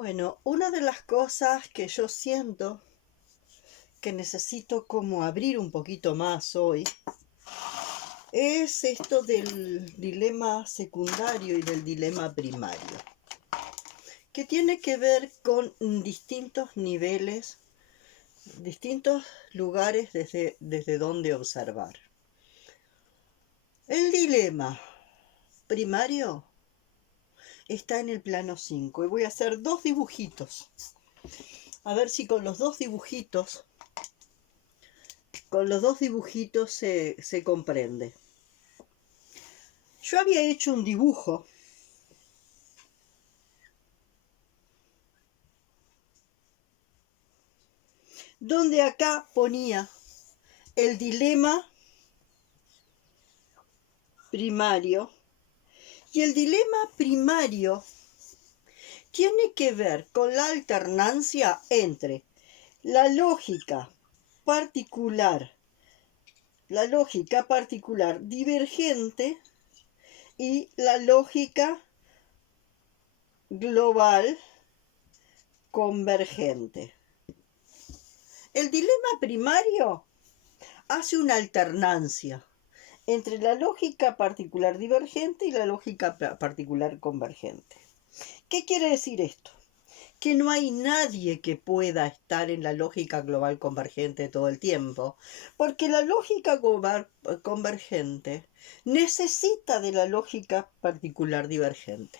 Bueno, una de las cosas que yo siento que necesito como abrir un poquito más hoy es esto del dilema secundario y del dilema primario, que tiene que ver con distintos niveles, distintos lugares desde donde observar. El dilema primario está en el plano 5 y voy a hacer dos dibujitos. A ver si con los dos dibujitos se comprende. Yo había hecho un dibujo donde acá ponía el dilema primario, y el dilema primario tiene que ver con la alternancia entre la lógica particular, divergente y la lógica global convergente. El dilema primario hace una alternancia entre la lógica particular divergente y la lógica particular convergente. ¿Qué quiere decir esto? Que no hay nadie que pueda estar en la lógica global convergente todo el tiempo, porque la lógica global convergente necesita de la lógica particular divergente.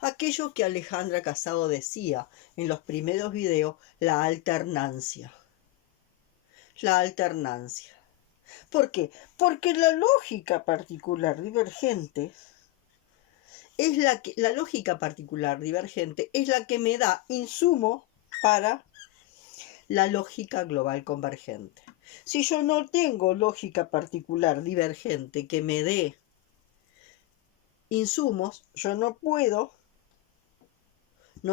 Aquello que Alejandra Casado decía en los primeros videos, la alternancia. La alternancia. ¿Por qué? Porque la lógica particular divergente es la lógica particular divergente es la que me da insumo para la lógica global convergente. Si yo no tengo lógica particular divergente que me dé insumos, yo no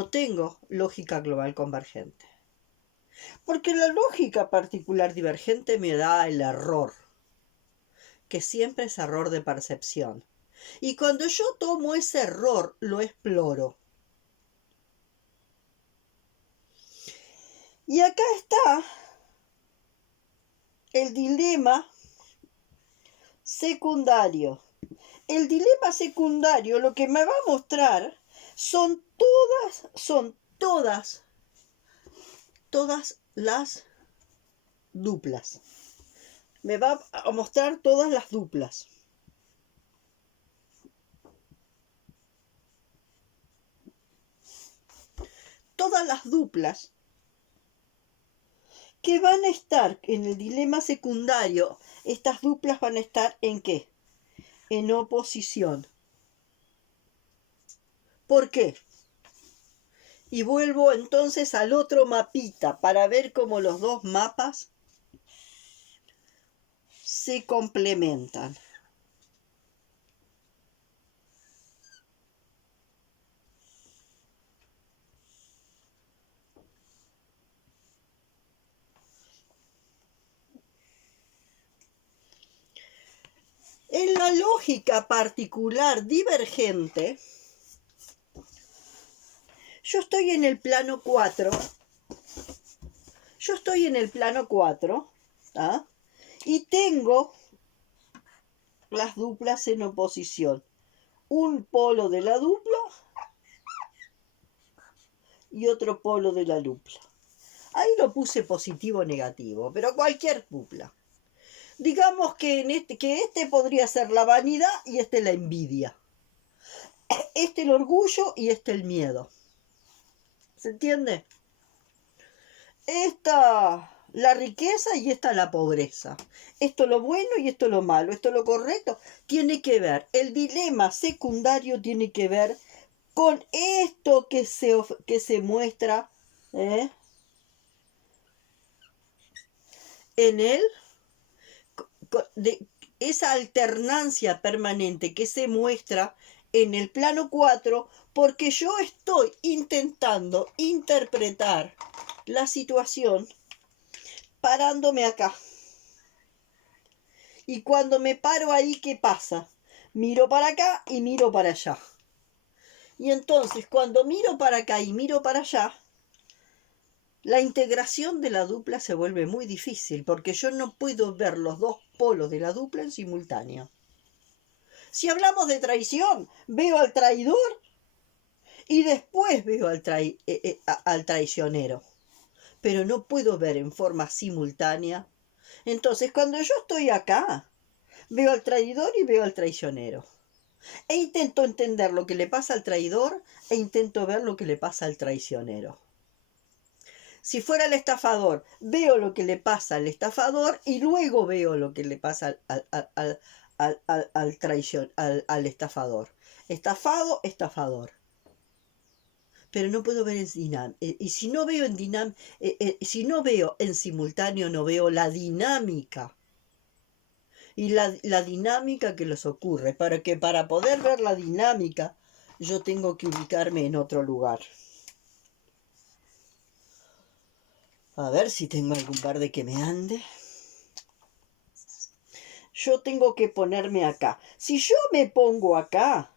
tengo lógica global convergente. Porque la lógica particular divergente me da el error, que siempre es error de percepción. Y cuando yo tomo ese error, lo exploro. Y acá está el dilema secundario. El dilema secundario lo que me va a mostrar son todas las duplas. Me va a mostrar todas las duplas. Todas las duplas que van a estar en el dilema secundario, estas duplas van a estar ¿en qué? En oposición. ¿Por qué? Y vuelvo entonces al otro mapita para ver cómo los dos mapas se complementan. En la lógica particular divergente, yo estoy en el plano 4. ¿Ah? Y tengo las duplas en oposición. Un polo de la dupla y otro polo de la dupla. Ahí lo puse positivo o negativo, pero cualquier dupla. Digamos que este podría ser la vanidad y este la envidia. Este el orgullo y este el miedo. ¿Se entiende? Esta la riqueza y esta la pobreza. Esto lo bueno y esto lo malo. Esto lo correcto. Tiene que ver, el dilema secundario tiene que ver con esto que se muestra en él, de esa alternancia permanente que se muestra en el plano 4, porque yo estoy intentando interpretar la situación parándome acá. Y cuando me paro ahí, ¿qué pasa? Miro para acá y miro para allá. Y entonces cuando miro para acá y miro para allá, la integración de la dupla se vuelve muy difícil porque yo no puedo ver los dos polos de la dupla en simultáneo. Si hablamos de traición, veo al traidor y después veo al traicionero, pero no puedo ver en forma simultánea. Entonces, cuando yo estoy acá, veo al traidor y veo al traicionero. E intento entender lo que le pasa al traidor e intento ver lo que le pasa al traicionero. Si fuera el estafador, veo lo que le pasa al estafador y luego veo lo que le pasa al estafador. Estafado, estafador. Pero no puedo ver en dinámica. Y si no veo si no veo en simultáneo, no veo la dinámica. Y la dinámica que les ocurre. Para poder ver la dinámica, yo tengo que ubicarme en otro lugar. A ver si tengo algún verde que me ande. Yo tengo que ponerme acá. Si yo me pongo acá,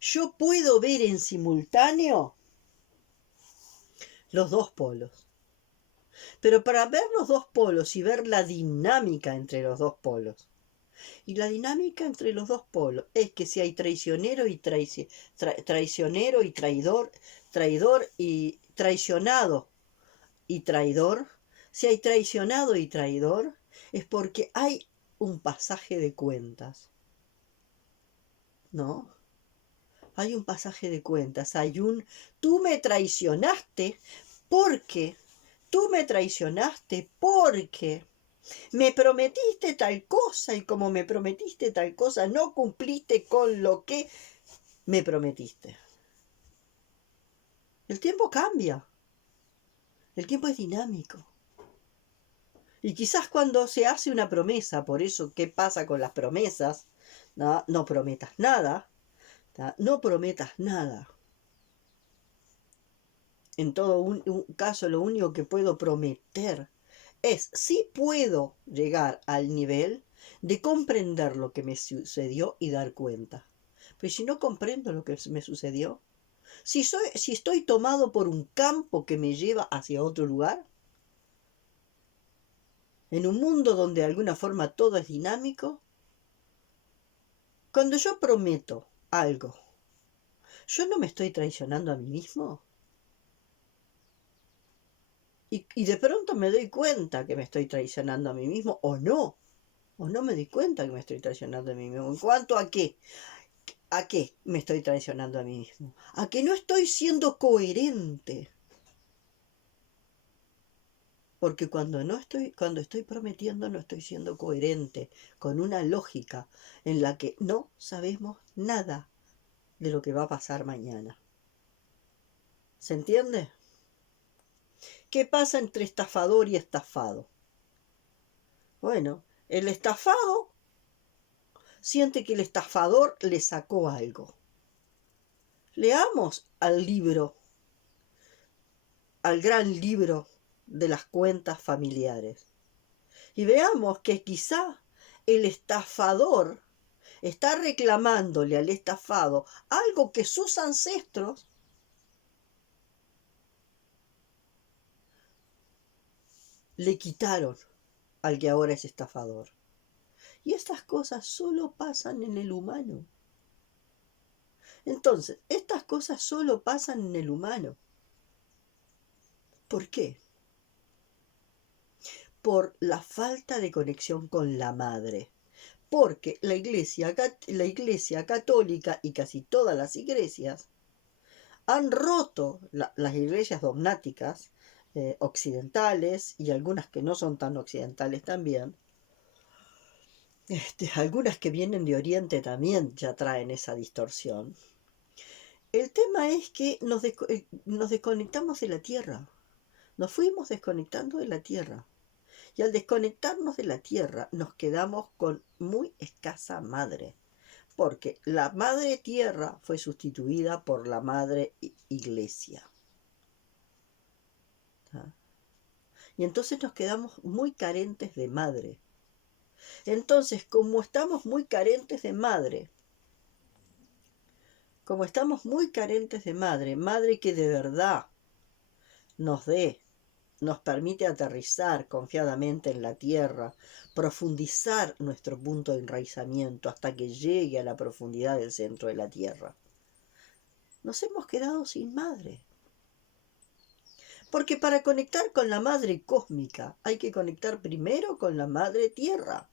yo puedo ver en simultáneo los dos polos. Pero para ver los dos polos y ver la dinámica entre los dos polos. Y la dinámica entre los dos polos es que si hay traicionero y traicionero y traidor y traicionado y traidor, si hay traicionado y traidor, es porque hay un pasaje de cuentas. ¿No? Hay un pasaje de cuentas, tú me traicionaste porque me prometiste tal cosa y como me prometiste tal cosa, no cumpliste con lo que me prometiste. El tiempo cambia. El tiempo es dinámico. Y quizás cuando se hace una promesa, por eso, ¿qué pasa con las promesas? No prometas nada. No prometas nada. En todo un caso, lo único que puedo prometer es si puedo llegar al nivel de comprender lo que me sucedió y dar cuenta. Pero si no comprendo lo que me sucedió, si estoy tomado por un campo que me lleva hacia otro lugar, en un mundo donde de alguna forma todo es dinámico, cuando yo prometo algo, ¿yo no me estoy traicionando a mí mismo? Y de pronto me doy cuenta que me estoy traicionando a mí mismo o no me doy cuenta que me estoy traicionando a mí mismo. ¿En cuanto a qué? ¿A qué me estoy traicionando a mí mismo? A que no estoy siendo coherente. Porque cuando estoy prometiendo no estoy siendo coherente con una lógica en la que no sabemos nada de lo que va a pasar mañana. ¿Se entiende? ¿Qué pasa entre estafador y estafado? Bueno, el estafado siente que el estafador le sacó algo. Leamos al gran libro de las cuentas familiares, y veamos que quizá el estafador está reclamándole al estafado algo que sus ancestros le quitaron al que ahora es estafador. Y estas cosas solo pasan en el humano. Entonces, estas cosas solo pasan en el humano. ¿Por qué? Por la falta de conexión con la madre. Porque la iglesia católica y casi todas las iglesias han roto las iglesias dogmáticas occidentales y algunas que no son tan occidentales también. Algunas que vienen de Oriente también ya traen esa distorsión. El tema es que nos desconectamos de la tierra. Nos fuimos desconectando de la tierra. Y al desconectarnos de la tierra nos quedamos con muy escasa madre. Porque la madre tierra fue sustituida por la madre iglesia. ¿Ah? Y entonces nos quedamos muy carentes de madre. Entonces, como estamos muy carentes de madre, madre que de verdad nos dé, nos permite aterrizar confiadamente en la tierra, profundizar nuestro punto de enraizamiento hasta que llegue a la profundidad del centro de la tierra. Nos hemos quedado sin madre. Porque para conectar con la madre cósmica hay que conectar primero con la madre tierra.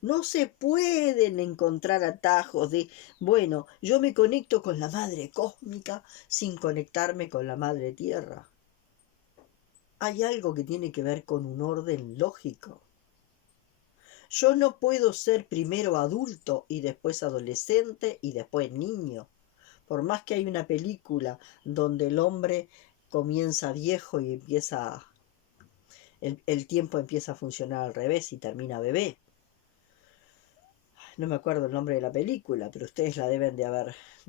No se pueden encontrar atajos de, bueno, yo me conecto con la madre cósmica sin conectarme con la madre tierra. Hay algo que tiene que ver con un orden lógico. Yo no puedo ser primero adulto y después adolescente y después niño. Por más que hay una película donde el hombre comienza viejo y el tiempo empieza a funcionar al revés y termina bebé. No me acuerdo el nombre de la película, pero ustedes la deben de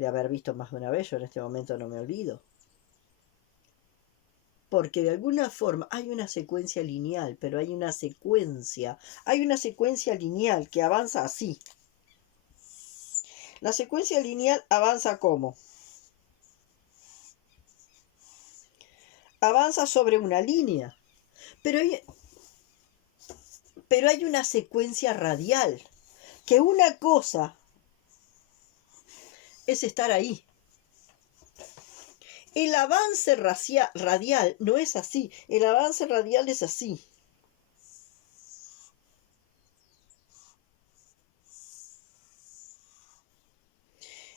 haber visto más de una vez. Yo en este momento no me olvido. Porque de alguna forma hay una secuencia lineal, pero hay una secuencia lineal que avanza así. La secuencia lineal avanza ¿cómo? Avanza sobre una línea, pero hay una secuencia radial, que una cosa es estar ahí. El avance radial no es así, el avance radial es así.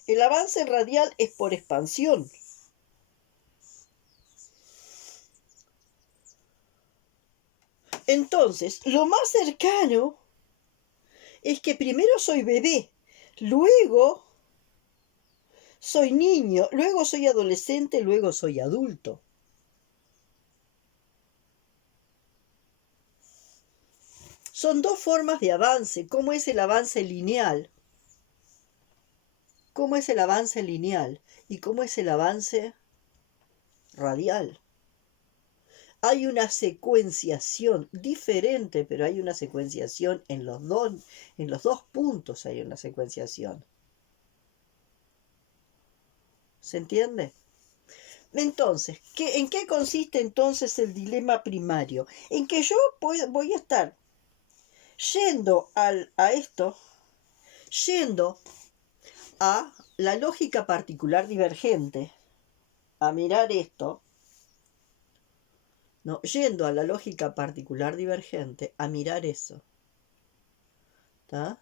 El avance radial es por expansión. Entonces, lo más cercano es que primero soy bebé, luego soy niño, luego soy adolescente, luego soy adulto. Son dos formas de avance. ¿Cómo es el avance lineal? ¿Cómo es el avance lineal? ¿Y cómo es el avance radial? Hay una secuenciación diferente, pero hay una secuenciación en los dos puntos hay una secuenciación. ¿Se entiende? Entonces, ¿en qué consiste entonces el dilema primario? En que yo voy a estar yendo yendo a la lógica particular divergente, a mirar esto, no, yendo a la lógica particular divergente, a mirar eso. ¿Está?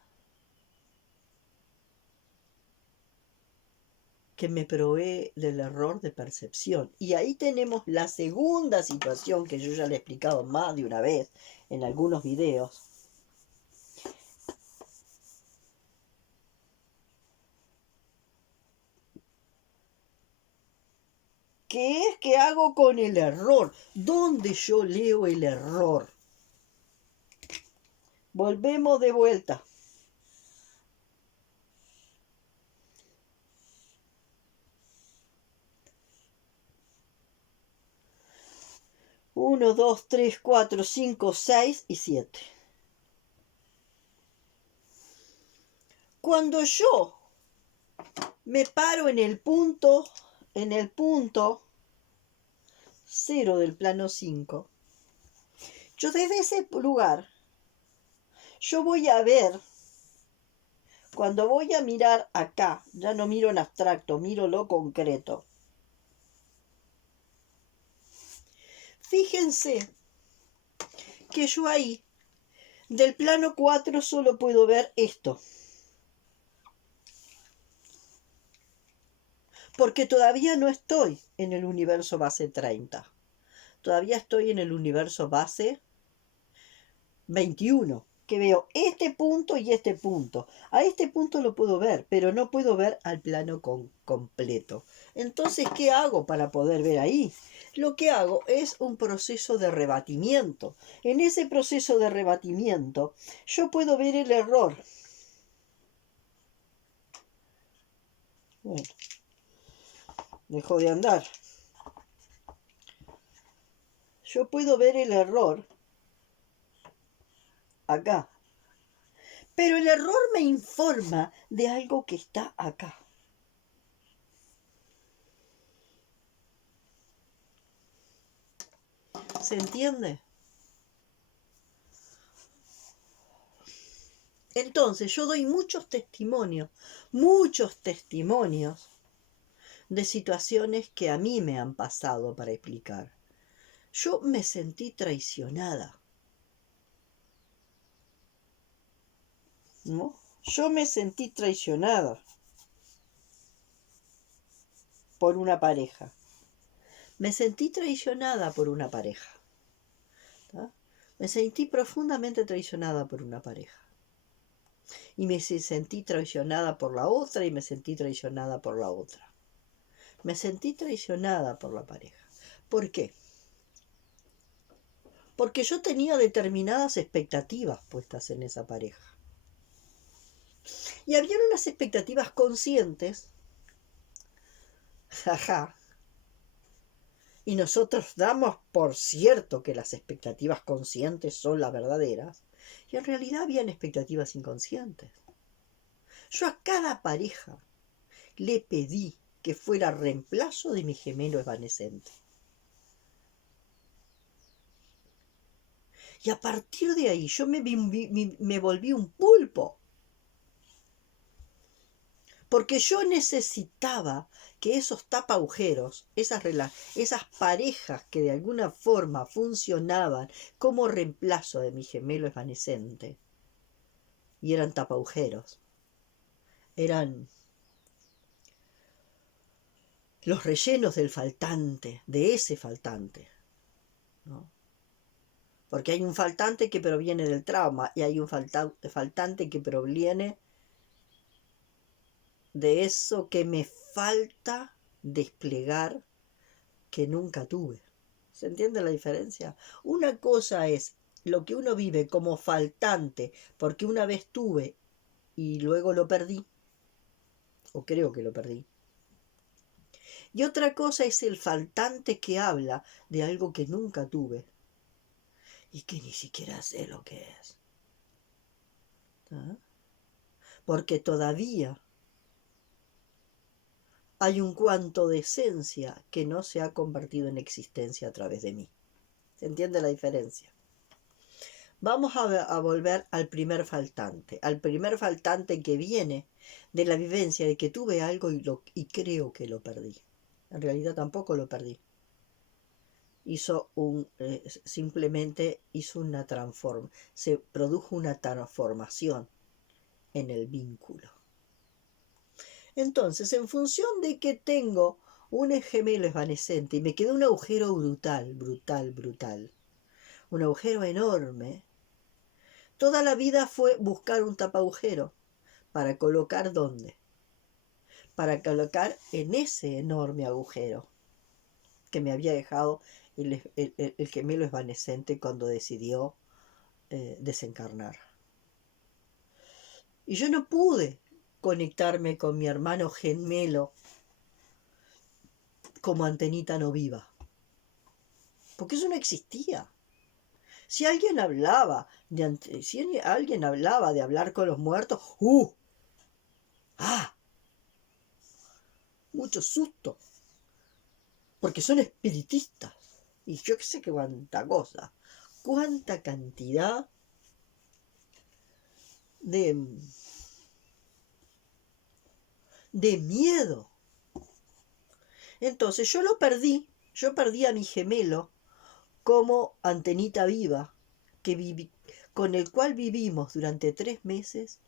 Que me provee del error de percepción. Y ahí tenemos la segunda situación que yo ya le he explicado más de una vez en algunos videos. ¿Qué es que hago con el error? ¿Dónde yo leo el error? Volvemos de vuelta. Uno, dos, tres, cuatro, cinco, 6 y 7. Cuando yo me paro en el punto 0 del plano 5, yo desde ese lugar, yo voy a ver, cuando voy a mirar acá, ya no miro en abstracto, miro lo concreto. Fíjense que yo ahí, del plano 4, solo puedo ver esto. Porque todavía no estoy en el universo base 30. Todavía estoy en el universo base 21, que veo este punto y este punto. A este punto lo puedo ver, pero no puedo ver al plano completo. Entonces, ¿qué hago para poder ver ahí? Lo que hago es un proceso de rebatimiento. En ese proceso de rebatimiento, yo puedo ver el error. Bueno, dejó de andar. Yo puedo ver el error acá. Pero el error me informa de algo que está acá. ¿Se entiende? Entonces yo doy muchos testimonios de situaciones que a mí me han pasado para explicar. Yo me sentí traicionada, ¿no? Yo me sentí traicionada por una pareja. Me sentí traicionada por una pareja. ¿Tá? Me sentí profundamente traicionada por una pareja. Y me sentí traicionada por la otra y me sentí traicionada por la otra. Me sentí traicionada por la pareja. ¿Por qué? Porque yo tenía determinadas expectativas puestas en esa pareja. Y había unas expectativas conscientes, jaja, y nosotros damos por cierto que las expectativas conscientes son las verdaderas, y en realidad habían expectativas inconscientes. Yo a cada pareja le pedí que fuera reemplazo de mi gemelo evanescente. Y a partir de ahí yo me volví un pulpo. Porque yo necesitaba que esos tapa-agujeros, esas parejas que de alguna forma funcionaban como reemplazo de mi gemelo evanescente, y eran tapa-agujeros, eran los rellenos del faltante, de ese faltante, ¿no? Porque hay un faltante que proviene del trauma y hay un faltante que proviene de eso que me falta desplegar que nunca tuve. ¿Se entiende la diferencia? Una cosa es lo que uno vive como faltante porque una vez tuve y luego lo perdí, o creo que lo perdí. Y otra cosa es el faltante que habla de algo que nunca tuve y que ni siquiera sé lo que es. ¿Ah? Porque todavía hay un cuanto de esencia que no se ha convertido en existencia a través de mí. ¿Se entiende la diferencia? Vamos a volver al primer faltante que viene de la vivencia de que tuve algo y creo que lo perdí. En realidad tampoco lo perdí. Simplemente hizo se produjo una transformación en el vínculo. Entonces, en función de que tengo un gemelo evanescente y me quedó un agujero brutal, un agujero enorme, toda la vida fue buscar un tapa-agujero. ¿Para colocar dónde? Para colocar en ese enorme agujero que me había dejado el gemelo evanescente cuando decidió desencarnar. Y yo no pude conectarme con mi hermano gemelo como antenita no viva, porque eso no existía. Si alguien hablaba de hablar con los muertos, mucho susto, porque son espiritistas. Y yo qué sé qué cuánta cosa, cuánta cantidad de miedo. Entonces yo perdí a mi gemelo como antenita viva, con el cual vivimos durante 3 meses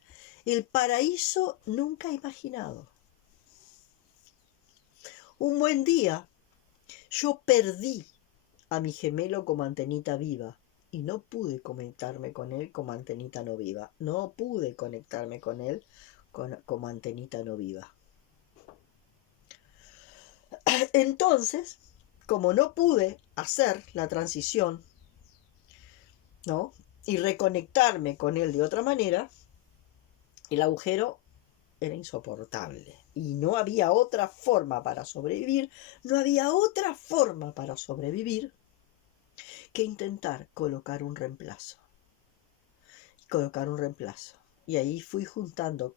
el paraíso nunca imaginado. Un buen día yo perdí a mi gemelo como antenita viva y no pude conectarme con él como antenita no viva. No pude conectarme con él como antenita no viva. Entonces, como no pude hacer la transición, ¿no? Y reconectarme con él de otra manera, el agujero era insoportable. Y no había otra forma para sobrevivir, que intentar colocar un reemplazo. Y ahí fui juntando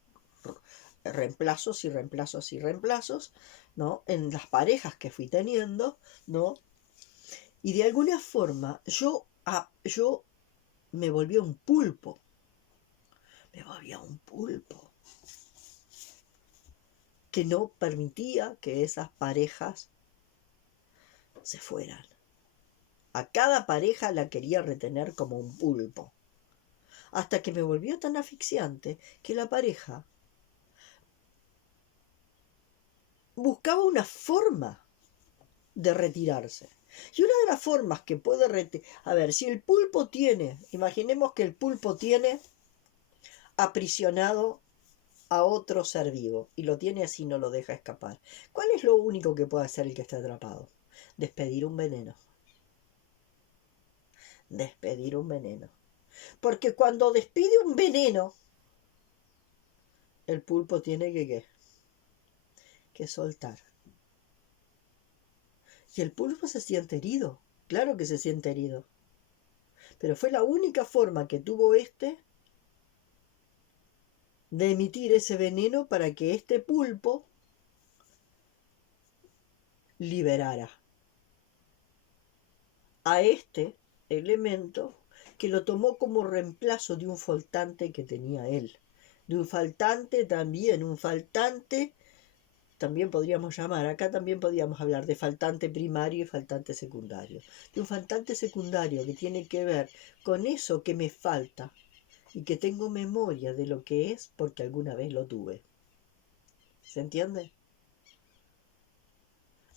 reemplazos y reemplazos y reemplazos, ¿no? En las parejas que fui teniendo, ¿no? Y de alguna forma yo me volví un pulpo. Me volví un pulpo. Que no permitía que esas parejas se fueran. A cada pareja la quería retener como un pulpo. Hasta que me volvió tan asfixiante que la pareja buscaba una forma de retirarse. Y una de las formas que puede a ver, si el pulpo tiene, imaginemos que el pulpo tiene aprisionado a otro ser vivo y lo tiene así, no lo deja escapar. ¿Cuál es lo único que puede hacer el que está atrapado? Despedir un veneno. Despedir un veneno. Porque cuando despide un veneno, el pulpo tiene que soltar. Y el pulpo se siente herido. Claro que se siente herido. Pero fue la única forma que tuvo de emitir ese veneno para que este pulpo liberara a este elemento que lo tomó como reemplazo de un faltante que tenía él. De un faltante también podríamos llamar, acá también podríamos hablar de faltante primario y faltante secundario. De un faltante secundario que tiene que ver con eso que me falta y que tengo memoria de lo que es porque alguna vez lo tuve. ¿Se entiende?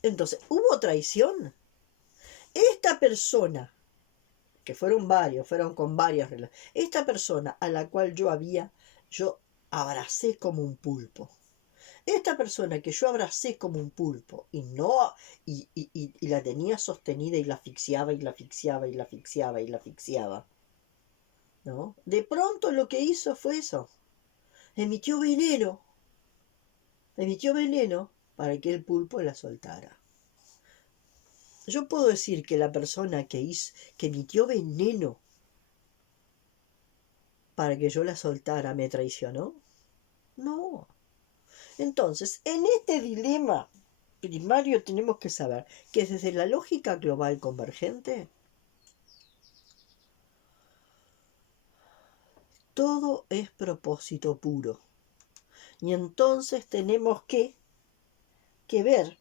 Entonces, ¿hubo traición? Esta persona, que fueron varios, fueron con varias relaciones, esta persona a la cual yo abracé como un pulpo. Esta persona que yo abracé como un pulpo y no y la tenía sostenida y la asfixiaba y la asfixiaba y la asfixiaba y la asfixiaba, ¿no? De pronto lo que hizo fue eso. Emitió veneno para que el pulpo la soltara. Yo puedo decir que la persona que emitió veneno para que yo la soltara me traicionó. No. Entonces, en este dilema primario tenemos que saber que desde la lógica global convergente, todo es propósito puro. Y entonces tenemos que ver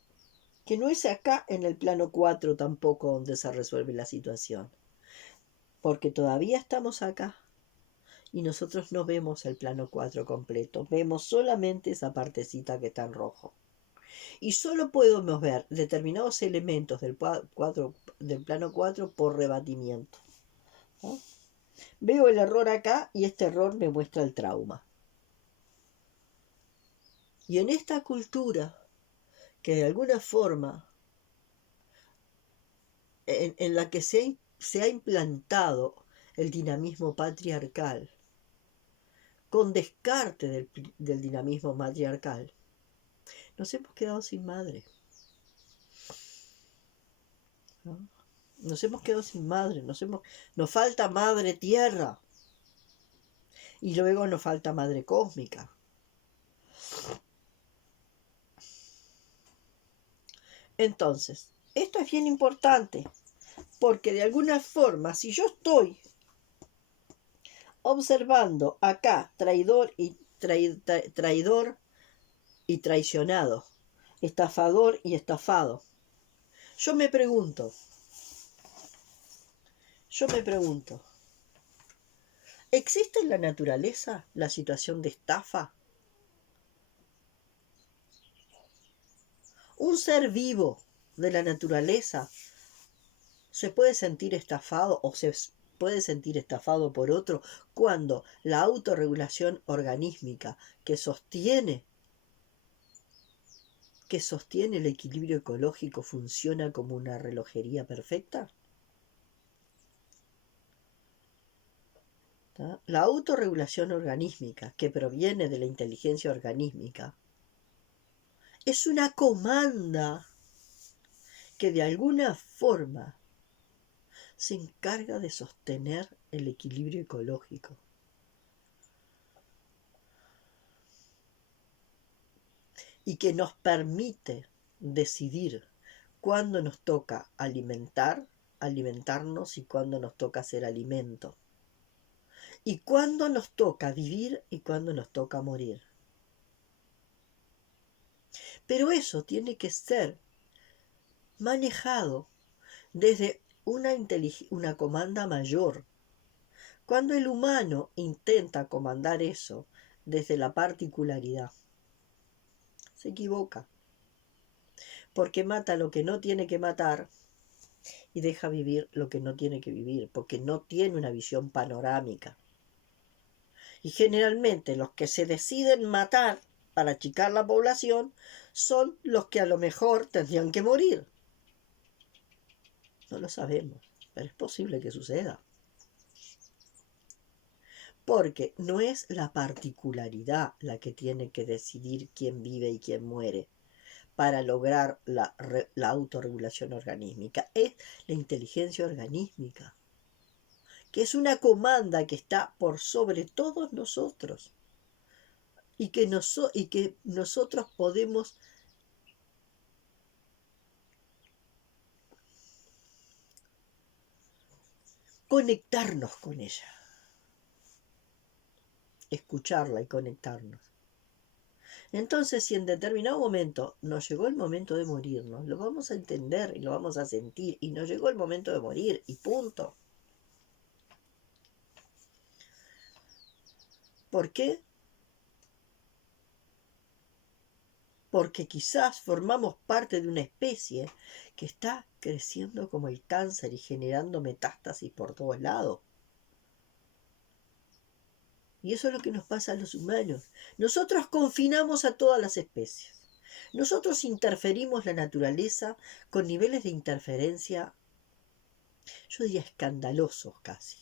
que no es acá en el plano 4 tampoco donde se resuelve la situación. Porque todavía estamos acá y nosotros no vemos el plano 4 completo. Vemos solamente esa partecita que está en rojo. Y solo podemos ver determinados elementos del plano 4 por rebatimiento, ¿no? Veo el error acá y este error me muestra el trauma. Y en esta cultura, que de alguna forma, en la que se ha implantado el dinamismo patriarcal, con descarte del dinamismo matriarcal, nos hemos quedado sin madre, ¿no? Nos hemos quedado sin madre, nos falta madre tierra y luego nos falta madre cósmica. Entonces, esto es bien importante, porque de alguna forma, si yo estoy observando acá traidor y traicionado, estafador y estafado, yo me pregunto, ¿existe en la naturaleza la situación de estafa? Un ser vivo de la naturaleza se puede sentir estafado o se puede sentir estafado por otro cuando la autorregulación organísmica que sostiene el equilibrio ecológico funciona como una relojería perfecta. ¿Tá? La autorregulación organísmica que proviene de la inteligencia organísmica es una comanda que de alguna forma se encarga de sostener el equilibrio ecológico. y que nos permite decidir cuándo nos toca alimentarnos y cuándo nos toca ser alimento. Y cuándo nos toca vivir y cuándo nos toca morir. Pero eso tiene que ser manejado desde una comanda mayor. Cuando el humano intenta comandar eso desde la particularidad, se equivoca, porque mata lo que no tiene que matar y deja vivir lo que no tiene que vivir, porque no tiene una visión panorámica. Y generalmente los que se deciden matar para achicar la población son los que a lo mejor tendrían que morir. No lo sabemos, pero es posible que suceda. Porque no es la particularidad la que tiene que decidir quién vive y quién muere para lograr la autorregulación organísmica, es la inteligencia organísmica, que es una comanda que está por sobre todos nosotros y que nosotros podemos conectarnos con ella, escucharla y conectarnos. Entonces, si en determinado momento nos llegó el momento de morirnos, lo vamos a entender y lo vamos a sentir, y nos llegó el momento de morir, y punto. ¿Por qué? Porque quizás formamos parte de una especie que está creciendo como el cáncer y generando metástasis por todos lados. Y eso es lo que nos pasa a los humanos. Nosotros confinamos a todas las especies. Nosotros interferimos la naturaleza con niveles de interferencia, yo diría escandalosos casi.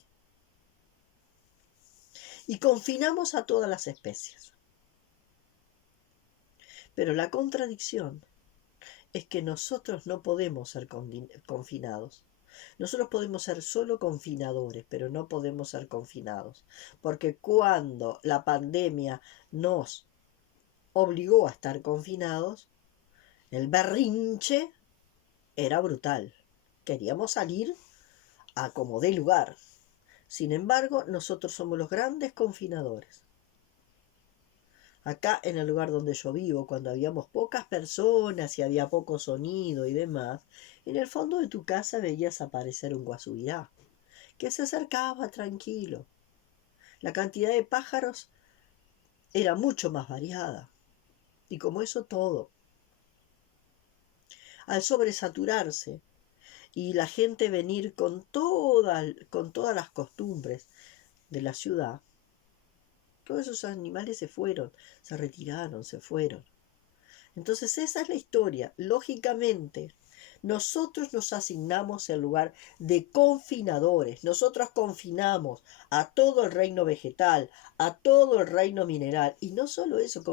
Y confinamos a todas las especies. Pero la contradicción es que nosotros no podemos ser confinados. Nosotros podemos ser solo confinadores, pero no podemos ser confinados. Porque cuando la pandemia nos obligó a estar confinados, el berrinche era brutal. Queríamos salir a como dé lugar. Sin embargo, nosotros somos los grandes confinadores. Acá en el lugar donde yo vivo, cuando habíamos pocas personas y había poco sonido y demás, en el fondo de tu casa veías aparecer un guasubirá, que se acercaba tranquilo. La cantidad de pájaros era mucho más variada. Y como eso todo, al sobresaturarse y la gente venir con todas las costumbres de la ciudad, todos esos animales se fueron, se retiraron, se fueron. Entonces esa es la historia. Lógicamente, nosotros nos asignamos el lugar de confinadores. Nosotros confinamos a todo el reino vegetal, a todo el reino mineral. Y no solo eso,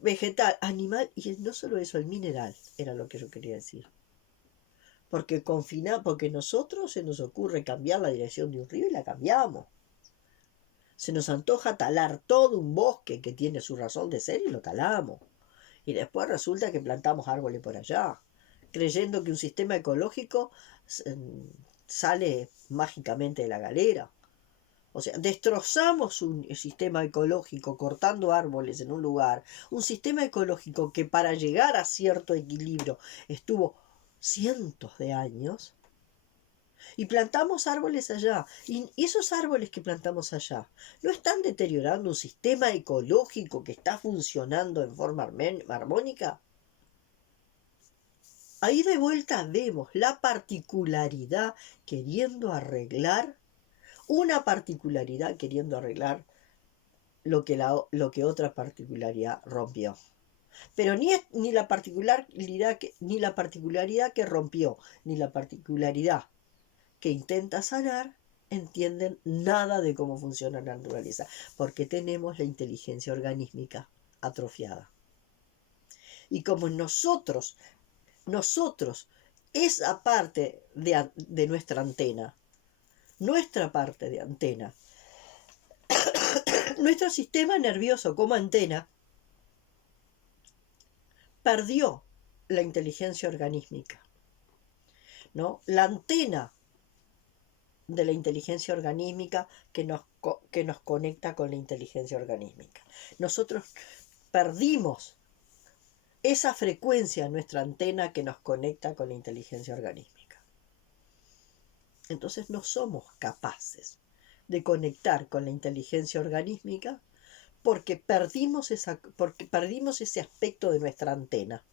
vegetal, animal, y no solo eso, el mineral, era lo que yo quería decir. Porque porque nosotros se nos ocurre cambiar la dirección de un río y la cambiamos. Se nos antoja talar todo un bosque que tiene su razón de ser y lo talamos. Y después resulta que plantamos árboles por allá, creyendo que un sistema ecológico sale mágicamente de la galera. O sea, destrozamos un sistema ecológico cortando árboles en un lugar, un sistema ecológico que para llegar a cierto equilibrio estuvo cientos de años, y plantamos árboles allá. Y esos árboles que plantamos allá no están deteriorando un sistema ecológico que está funcionando en forma armónica. Ahí de vuelta vemos la particularidad queriendo arreglar, una particularidad queriendo arreglar lo que otra particularidad rompió. Pero ni la particularidad que rompió, ni la particularidad que intenta sanar, entienden nada de cómo funciona la naturaleza, porque tenemos la inteligencia organísmica atrofiada. Y como nosotros, esa parte de nuestra antena, nuestro sistema nervioso como antena, perdió la inteligencia organísmica, ¿no? La antena de la inteligencia organísmica que nos conecta con la inteligencia organísmica. Nosotros perdimos esa frecuencia en nuestra antena que nos conecta con la inteligencia organísmica. Entonces no somos capaces de conectar con la inteligencia organísmica porque perdimos ese aspecto de nuestra antena.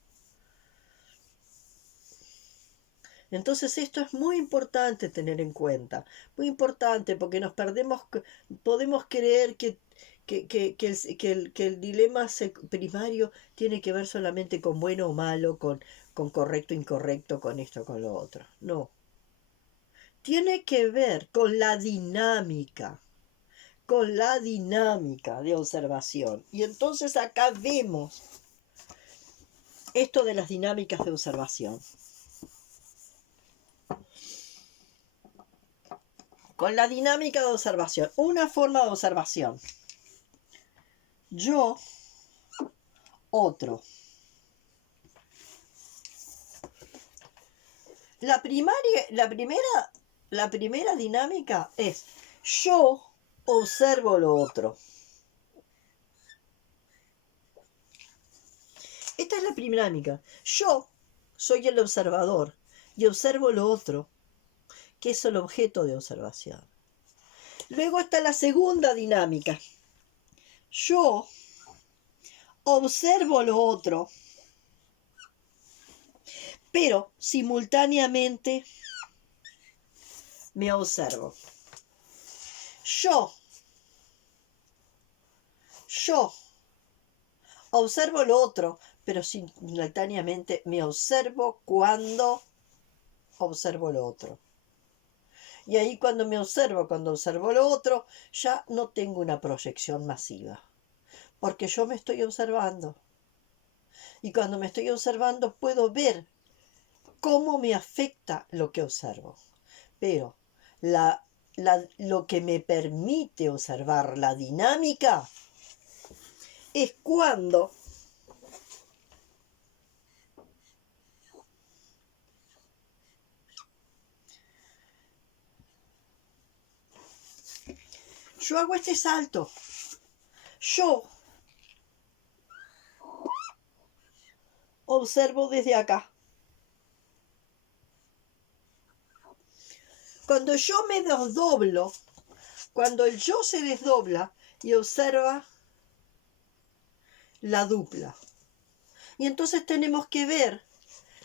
Entonces esto es muy importante tener en cuenta, muy importante porque podemos creer que el dilema primario tiene que ver solamente con bueno o malo, con correcto o incorrecto, con esto o con lo otro. No. Tiene que ver con la dinámica de observación. Y entonces acá vemos esto de las dinámicas de observación. Con la dinámica de observación, una forma de observación. Yo, otro. La primera dinámica es yo observo lo otro. Esta es la primera dinámica. Yo soy el observador y observo lo otro, que es el objeto de observación. Luego está la segunda dinámica. Yo observo lo otro, pero simultáneamente me observo. Yo observo lo otro, pero simultáneamente me observo cuando observo lo otro. Y ahí cuando observo lo otro, ya no tengo una proyección masiva, porque yo me estoy observando. Y cuando me estoy observando puedo ver cómo me afecta lo que observo. Pero lo que me permite observar la dinámica es cuando yo hago este salto. Yo observo desde acá. Cuando yo me desdoblo, cuando el yo se desdobla y observa la dupla. Y entonces tenemos que ver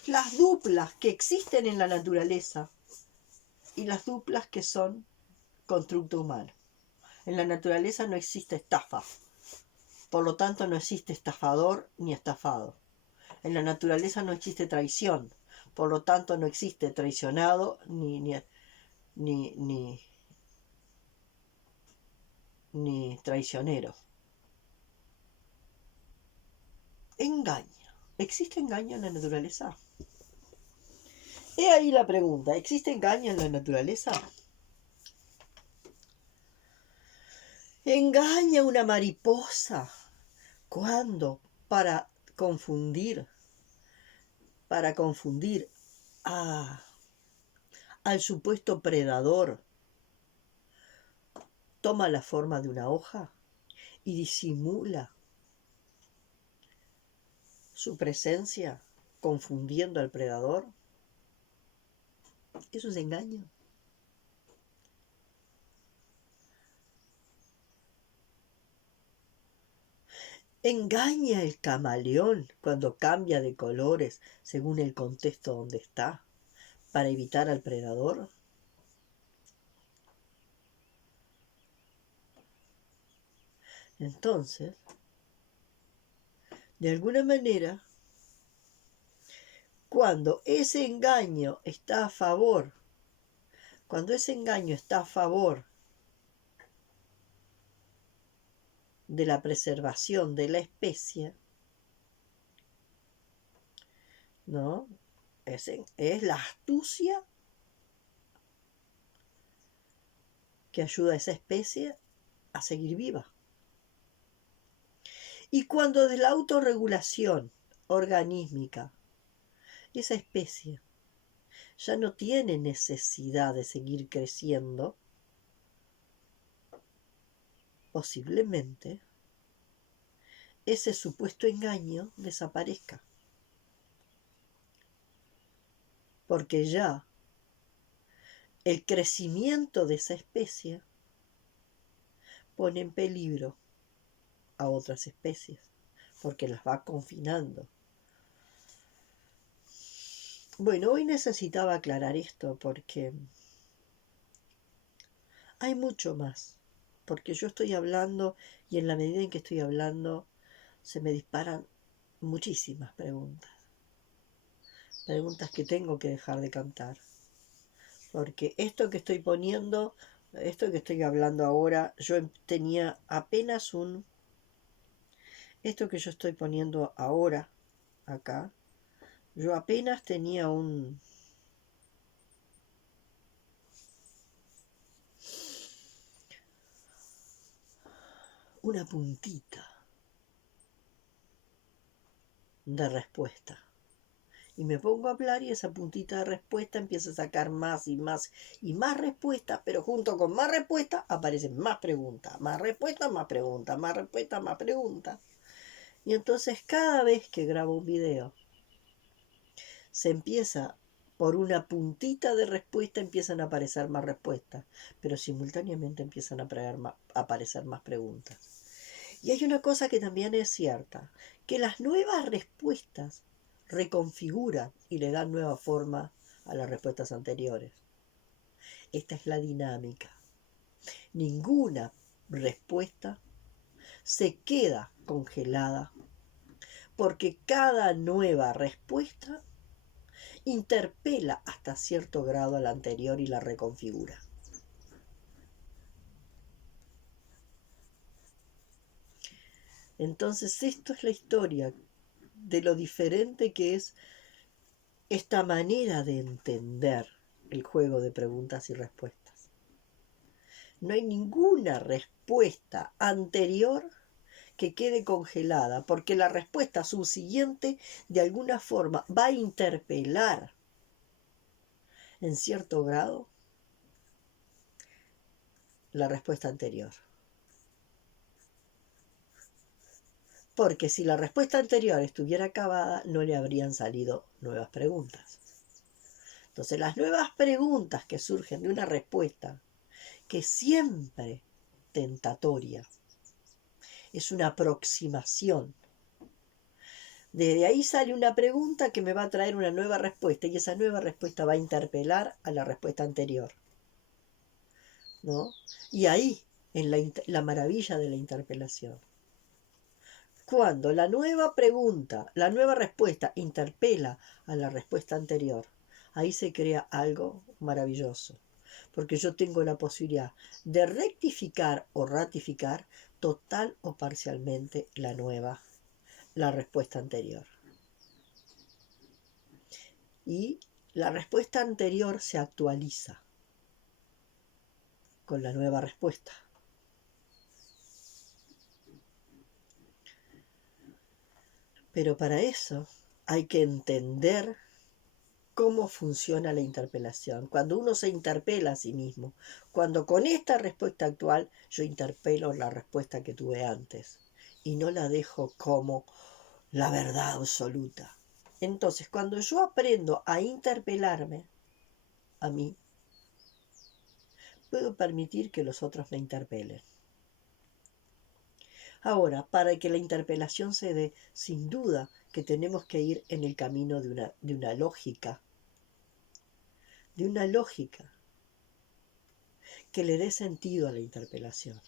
las duplas que existen en la naturaleza y las duplas que son constructo humano. En la naturaleza no existe estafa, por lo tanto no existe estafador ni estafado. En la naturaleza no existe traición, por lo tanto no existe traicionado ni traicionero. Engaño. ¿Existe engaño en la naturaleza? He ahí la pregunta, ¿existe engaño en la naturaleza? ¿Engaña una mariposa? ¿Cuándo? Para confundir al supuesto predador. Toma la forma de una hoja y disimula su presencia confundiendo al predador. Eso es engaño. ¿Engaña el camaleón cuando cambia de colores según el contexto donde está para evitar al predador? Entonces, de alguna manera, cuando ese engaño está a favor de la preservación de la especie, ¿no? Es la astucia que ayuda a esa especie a seguir viva. Y cuando de la autorregulación organísmica, esa especie ya no tiene necesidad de seguir creciendo, posiblemente ese supuesto engaño desaparezca, porque ya el crecimiento de esa especie pone en peligro a otras especies, porque las va confinando. Bueno, hoy necesitaba aclarar esto porque hay mucho más, porque yo estoy hablando y en la medida en que estoy hablando se me disparan muchísimas preguntas, preguntas que tengo que dejar de cantar, porque esto que estoy poniendo, esto que estoy hablando ahora, yo tenía apenas esto que yo estoy poniendo ahora, acá, yo apenas tenía una puntita de respuesta. Y me pongo a hablar y esa puntita de respuesta empieza a sacar más y más y más respuestas, pero junto con más respuestas aparecen más preguntas, más respuestas, más preguntas, más respuestas, más preguntas. Y entonces cada vez que grabo un video, se empieza por una puntita de respuesta, empiezan a aparecer más respuestas, pero simultáneamente empiezan a aparecer más preguntas. Y hay una cosa que también es cierta, que las nuevas respuestas reconfiguran y le dan nueva forma a las respuestas anteriores. Esta es la dinámica. Ninguna respuesta se queda congelada porque cada nueva respuesta interpela hasta cierto grado a la anterior y la reconfigura. Entonces esto es la historia de lo diferente que es esta manera de entender el juego de preguntas y respuestas. No hay ninguna respuesta anterior que quede congelada, porque la respuesta subsiguiente de alguna forma va a interpelar en cierto grado la respuesta anterior. Porque si la respuesta anterior estuviera acabada, no le habrían salido nuevas preguntas. Entonces, las nuevas preguntas que surgen de una respuesta, que siempre tentatoria, es una aproximación. Desde ahí sale una pregunta que me va a traer una nueva respuesta y esa nueva respuesta va a interpelar a la respuesta anterior, ¿no? Y ahí, en la maravilla de la interpelación. Cuando la nueva pregunta, la nueva respuesta interpela a la respuesta anterior, ahí se crea algo maravilloso, porque yo tengo la posibilidad de rectificar o ratificar total o parcialmente la respuesta anterior. Y la respuesta anterior se actualiza con la nueva respuesta. Pero para eso hay que entender cómo funciona la interpelación. Cuando uno se interpela a sí mismo, cuando con esta respuesta actual yo interpelo la respuesta que tuve antes y no la dejo como la verdad absoluta. Entonces, cuando yo aprendo a interpelarme a mí, puedo permitir que los otros me interpelen. Ahora, para que la interpelación se dé, sin duda que tenemos que ir en el camino de una lógica, que le dé sentido a la interpelación.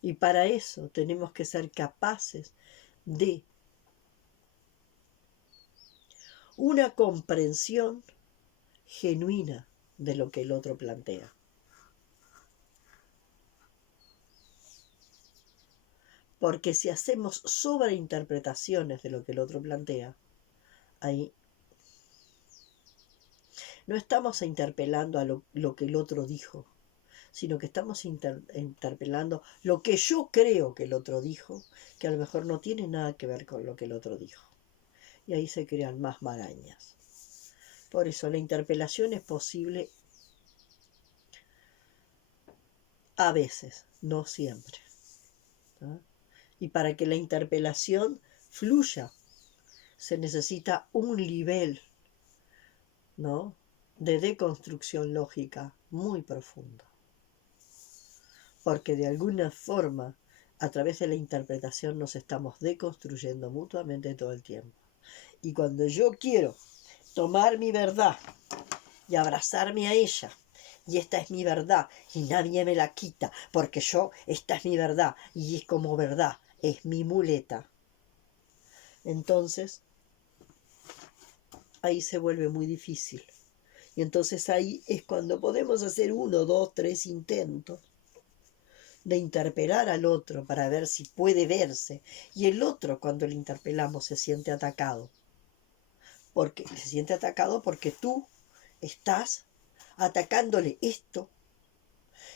Y para eso tenemos que ser capaces de una comprensión genuina de lo que el otro plantea. Porque si hacemos sobreinterpretaciones de lo que el otro plantea, ahí no estamos interpelando a lo que el otro dijo, sino que estamos interpelando lo que yo creo que el otro dijo, que a lo mejor no tiene nada que ver con lo que el otro dijo. Y ahí se crean más marañas. Por eso la interpelación es posible a veces, no siempre, ¿no? Y para que la interpelación fluya, se necesita un nivel, ¿no?, de deconstrucción lógica muy profundo. Porque de alguna forma, a través de la interpretación, nos estamos deconstruyendo mutuamente todo el tiempo. Y cuando yo quiero tomar mi verdad y abrazarme a ella, y esta es mi verdad, y nadie me la quita, porque esta es mi verdad, y es como verdad, es mi muleta. Entonces, ahí se vuelve muy difícil. Y entonces ahí es cuando podemos hacer 1, 2, 3 intentos de interpelar al otro para ver si puede verse. Y el otro, cuando le interpelamos, se siente atacado. Porque se siente atacado porque tú estás atacándole esto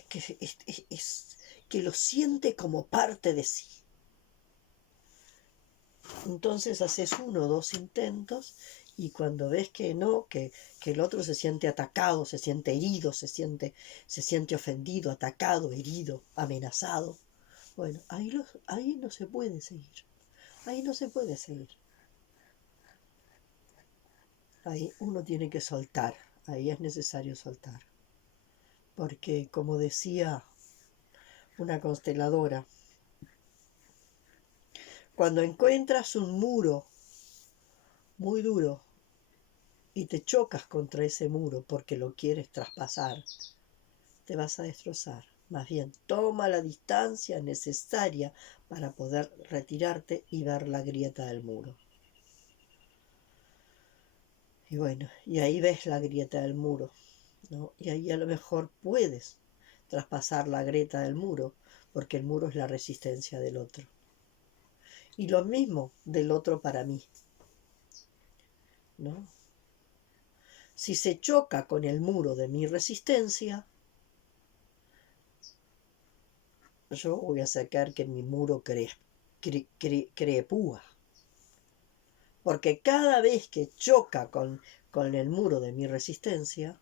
que lo siente como parte de sí. Entonces haces 1 o 2 intentos y cuando ves que no, que el otro se siente atacado, se siente herido, se siente ofendido, atacado, herido, amenazado, bueno, ahí no se puede seguir. Ahí no se puede seguir. Ahí uno tiene que soltar. Ahí es necesario soltar. Porque, como decía una consteladora, cuando encuentras un muro muy duro y te chocas contra ese muro porque lo quieres traspasar, te vas a destrozar. Más bien, toma la distancia necesaria para poder retirarte y ver la grieta del muro. Y bueno, y ahí ves la grieta del muro, ¿no? Y ahí a lo mejor puedes traspasar la grieta del muro, porque el muro es la resistencia del otro. Y lo mismo del otro para mí, ¿no? Si se choca con el muro de mi resistencia, yo voy a sacar que mi muro cree púa. Porque cada vez que choca con el muro de mi resistencia,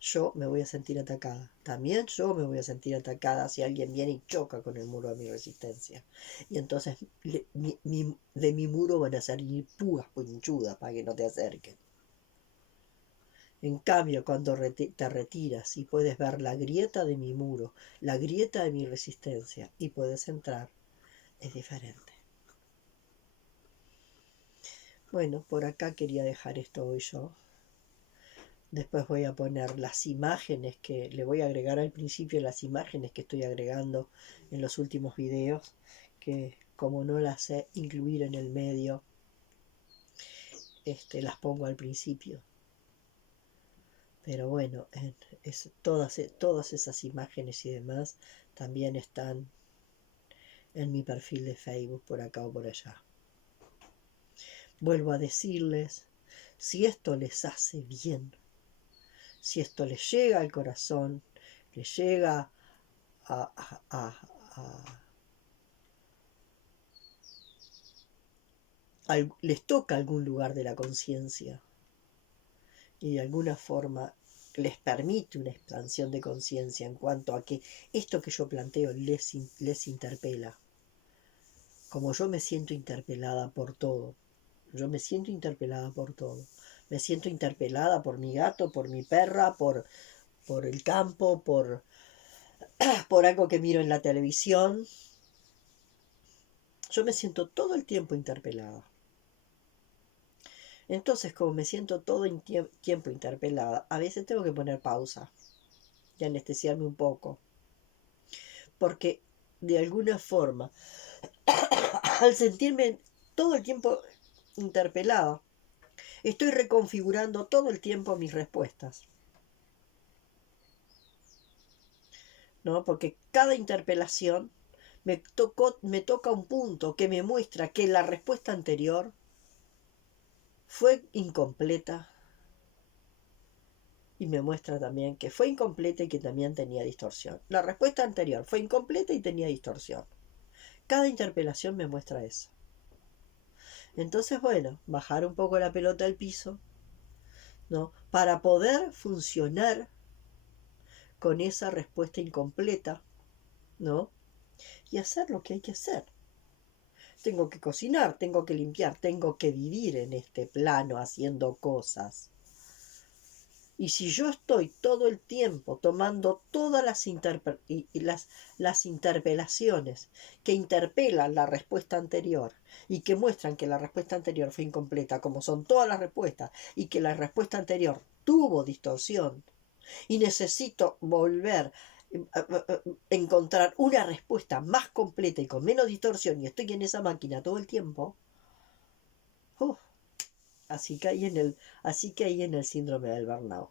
yo me voy a sentir atacada. También yo me voy a sentir atacada si alguien viene y choca con el muro de mi resistencia. Y entonces de mi muro van a salir púas punchudas para que no te acerquen. En cambio, cuando te retiras y puedes ver la grieta de mi muro, la grieta de mi resistencia, y puedes entrar, es diferente. Bueno, por acá quería dejar esto hoy yo. Después voy a poner las imágenes que le voy a agregar al principio, las imágenes que estoy agregando en los últimos videos, que como no las sé incluir en el medio, las pongo al principio. Pero bueno, todas esas imágenes y demás también están en mi perfil de Facebook, por acá o por allá. Vuelvo a decirles, si esto les hace bien, si esto les llega al corazón, les llega les toca algún lugar de la conciencia y de alguna forma les permite una expansión de conciencia en cuanto a que esto que yo planteo les interpela. Como yo me siento interpelada por todo, yo me siento interpelada por todo. Me siento interpelada por mi gato, por mi perra, por el campo, por algo que miro en la televisión. Yo me siento todo el tiempo interpelada. Entonces, como me siento todo el tiempo interpelada, a veces tengo que poner pausa y anestesiarme un poco. Porque de alguna forma, al sentirme todo el tiempo interpelada, estoy reconfigurando todo el tiempo mis respuestas. ¿No? Porque cada interpelación me toca un punto que me muestra que la respuesta anterior fue incompleta, y me muestra también que fue incompleta y que también tenía distorsión. La respuesta anterior fue incompleta y tenía distorsión. Cada interpelación me muestra eso. Entonces, bueno, bajar un poco la pelota al piso, ¿no? Para poder funcionar con esa respuesta incompleta, ¿no? Y hacer lo que hay que hacer. Tengo que cocinar, tengo que limpiar, tengo que vivir en este plano haciendo cosas. Y si yo estoy todo el tiempo tomando todas las interpelaciones que interpelan la respuesta anterior y que muestran que la respuesta anterior fue incompleta, como son todas las respuestas, y que la respuesta anterior tuvo distorsión, y necesito volver a encontrar una respuesta más completa y con menos distorsión, y estoy en esa máquina todo el tiempo, así caí en el síndrome del burnout,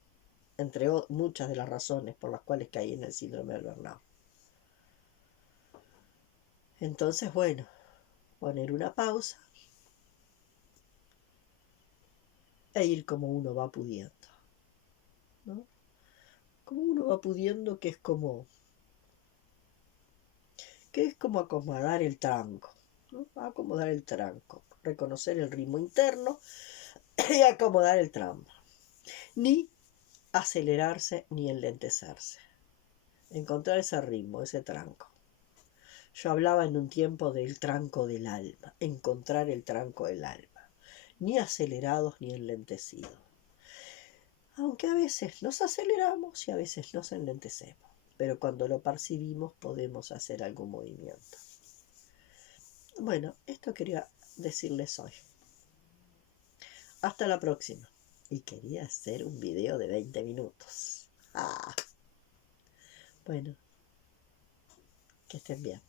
entre muchas de las razones por las cuales caí en el síndrome del burnout. Entonces, bueno, poner una pausa e ir como uno va pudiendo, ¿no? Como uno va pudiendo, que es como acomodar el tranco, ¿no? Acomodar el tranco, reconocer el ritmo interno y acomodar el tranco. Ni acelerarse ni enlentecerse. Encontrar ese ritmo, ese tranco. Yo hablaba en un tiempo del tranco del alma, encontrar el tranco del alma. Ni acelerados ni enlentecidos. Aunque a veces nos aceleramos y a veces nos enlentecemos. Pero cuando lo percibimos podemos hacer algún movimiento. Bueno, esto quería decirles hoy. Hasta la próxima. Y quería hacer un video de 20 minutos. Bueno, que estén bien.